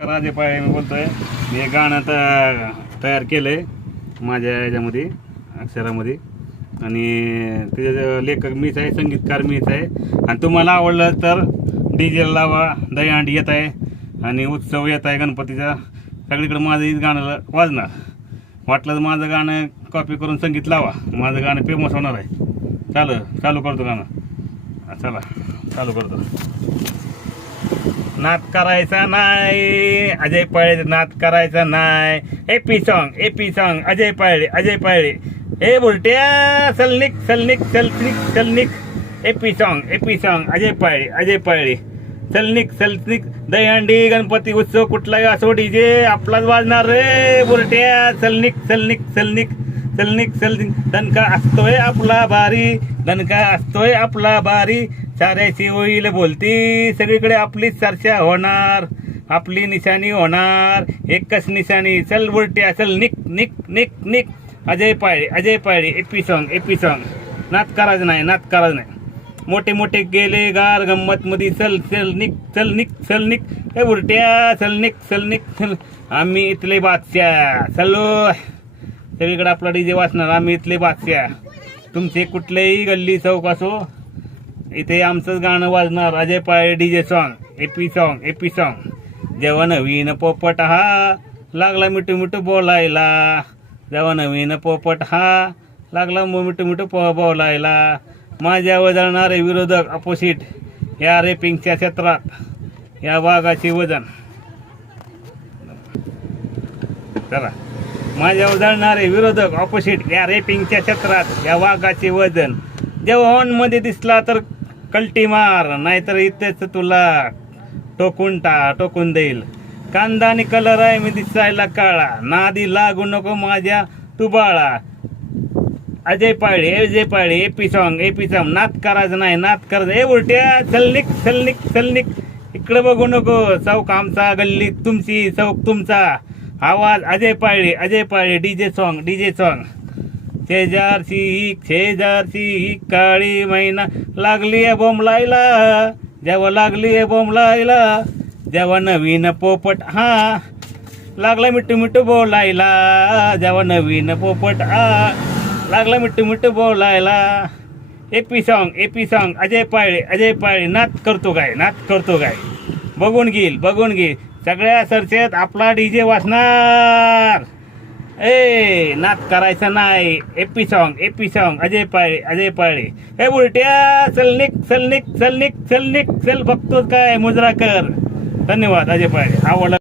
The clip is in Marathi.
राजे पाय मी बोलतोय. मी एक गाणं तयार केलंय माझ्या याच्यामध्ये अक्षरामध्ये आणि त्याचे लेखक मीच आहे, संगीतकार मीच आहे. आणि तुम्हाला आवडलं तर डीजे लावा, दहीहंडी येत आहे आणि उत्सव येत आहे गणपतीचा, सगळीकडे माझं गाणं वाजणार. वाटलं तर माझं गाणं कॉपी करून संगीत लावा, माझं गाणं फेमस होणार आहे. चालू करतो गाणं. चला चालू करतो. नाद करायचा नाही अजय पाळे, नाद करायचा नाही. AP song Ajay Pale. ए बुलट्या सलनिक सलनिक. AP song Ajay Pale. सलनिक दहीहंडी गणपती उत्सव कुठलाही असो डीजे आपलाच वाजणार रे बुलट्या. सलनिक दणका असतोय आपला भारी. साऱ्याची होईल बोलती, सगळीकडे आपलीच चर्चा होणार, आपली निशाणी होणार, एकच निशाणी. चल बुलट्या चल निक. अजय पाळे. AP song. नाद करायचं नाही. मोठे गेले गार गंमत मध्ये. चल निक. हे बुलट्या चल. आम्ही इथले बादशाह. चलो सगळीकडे आपला डीजे वाचणार, आम्ही इथले बादशाह. तुमचे कुठलेही गल्ली चौक असो, इथे आमचंच गाणं वाजणार. Ajay Pale DJ song. AP song. जेव्हा नवीन पोपट हा लागला मिठू बोलायला. जेव्हा नवीन पोपट हा लागला मिठू बोलायला. माझ्या वजळणारे विरोधक अपोजिट या रेपिंगच्या क्षेत्रात, या वाघाचे वजन. चला. माझ्या उजळणारे विरोधक ऑपोजिट या रेपिंगच्या क्षेत्रात, या वाघाचे वजन. जेव्हा हॉर्न मध्ये दिसला तर कल्टी मार, नाहीतर इथेच तुला टोकून देईल. कांदा आणि कलर आहे मी दिसायला काळा, नादी लागू नको माझ्या तू बाळा. अजय पाळे. AP song. नाद करायचं नाही. ए उलट्या सलनिक. इकडे बघू नको. चौक आमचा, गल्ली तुमची, चौक तुमचा. आवाज अजय पाळे. DJ song. शेजारची काळी मैना लागली आहे बोंबलायला. जेव्हा नवीन पोपट हा लागला मिठू बोलायला. जेव्हा नवीन पोपट हा लागला मिठू बोलायला. AP song. अजय पाळे. नाद करतो काय बघून घेईल. सगळ्या चर्चेत आपला डीजे वाजणार. नाद करायचा नाही. AP song Ajay Pale. हे बुलट्या चल निक. बघतोच काय मुजरा कर. धन्यवाद. अजय पाळे आवडला.